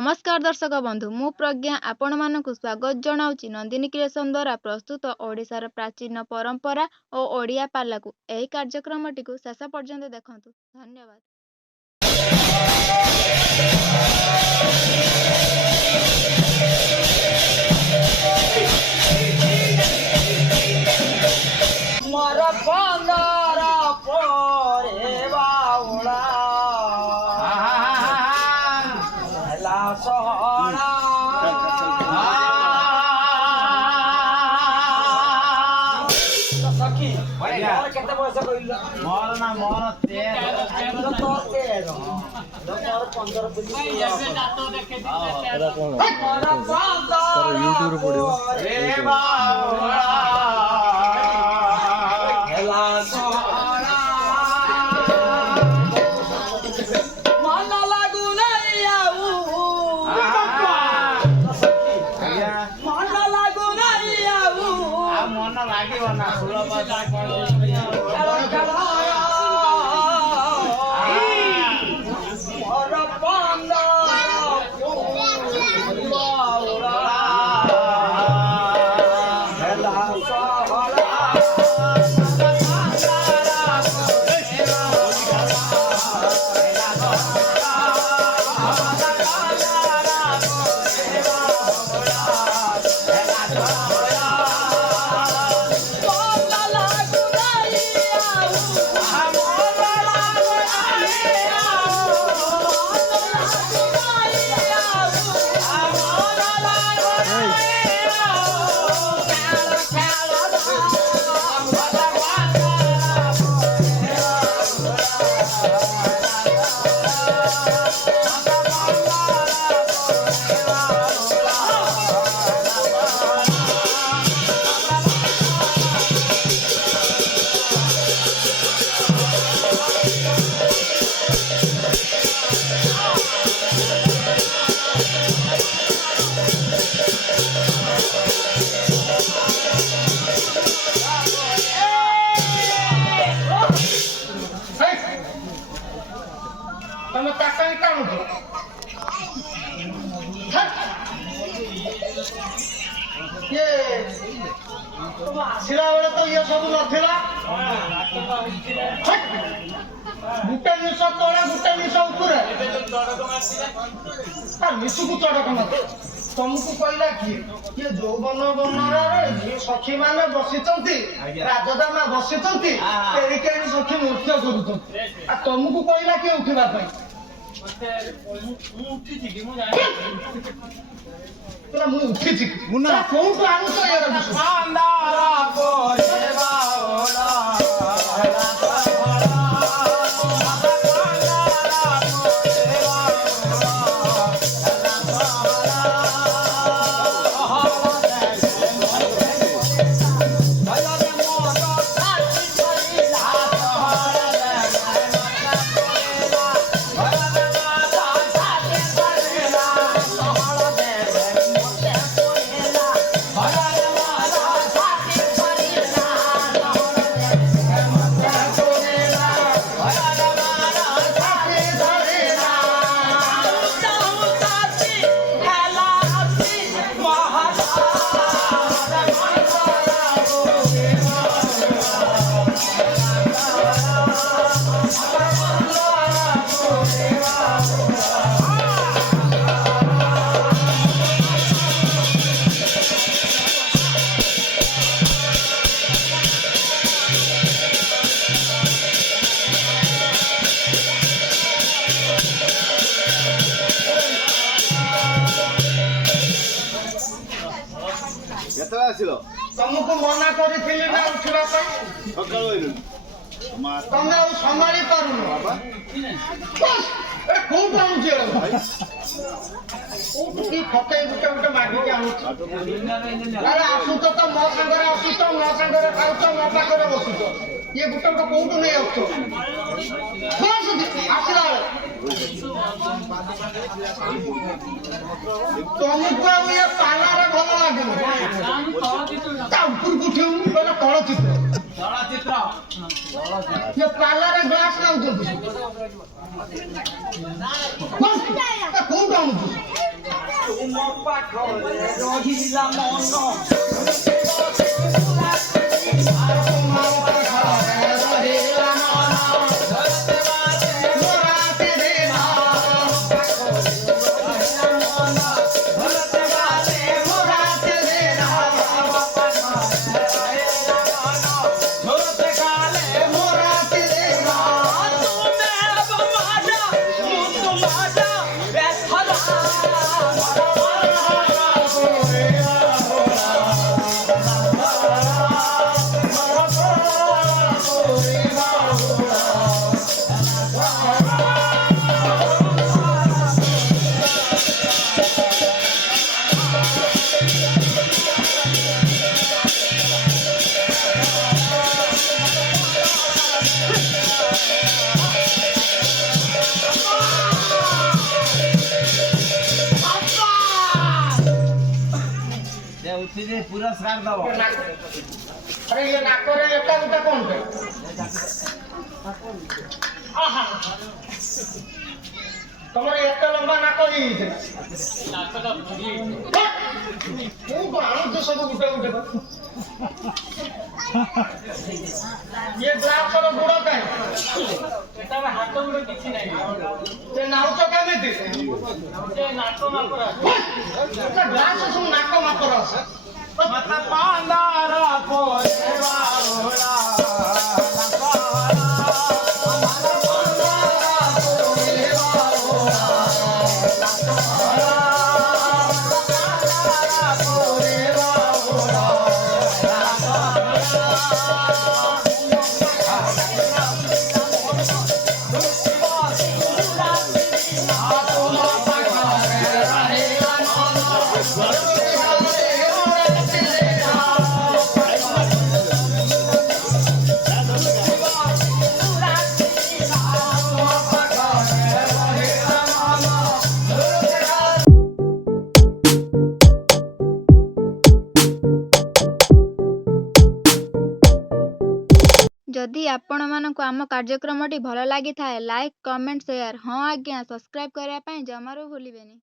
नमस्कार दर्शक बंधु मु प्रज्ञा आपण मानक स्वागत जनाऊँच नंदिनी क्रिएशन द्वारा प्रस्तुत ओडिशार प्राचीन परंपरा और ओडिया पाला को यही कार्यक्रम टी शेष पर्यंत देखंतु। धन्यवाद। तो ये सब नथिला गुटे निश तले गुटे निश ऊपर निशु को चढ़क मार तुमको कहला कि ये जौवन बनर सखी माने बसिचंती राजदामा बसिचंती केरी केरी सखी नृत्य करूचंती आ तुमको कहला कि उठिबा पई मु उठी मुना कोन आनु तो यार अंधारा कोरे बावड़ा तुमको मना करी ना उठवा तुम संभाली पार फटे गुटे गुटे मागिक अरे आसु तो मो सागर आसुच मो सागर खाऊच मो पाखे बसुच ये गुटे गुटे कौटू नहीं आसला तुमको ये पालार भल लगे उपरको उठे तल चित्र ये पार्लर ग्लास लाउଛନ୍ତି କୋଉ କାମ ତୁମ ପାଖରେ ରହିଲା पुरस्कार दो अरे ये नाकोरे एका गुटा कोण पे आहा तमरे एका लंबा नाको ही नाकोटा भरी तू को आनो तो सब गुटा गुटा ये ग्लास रो गुड़ा काय एटा में हाथ गुड़ा किछि नाही ते नाउचो केमिति ते नाको मापर एटा ग्लास सब नाको मापर আছে मत पांडारा कोरे वाला जदि आपणमानंकु आम कार्यक्रमटी भल लागिथाए लाइक कमेंट शेयर हाँ आज्ञा सब्सक्राइब करने जमारू भूलिबेनी।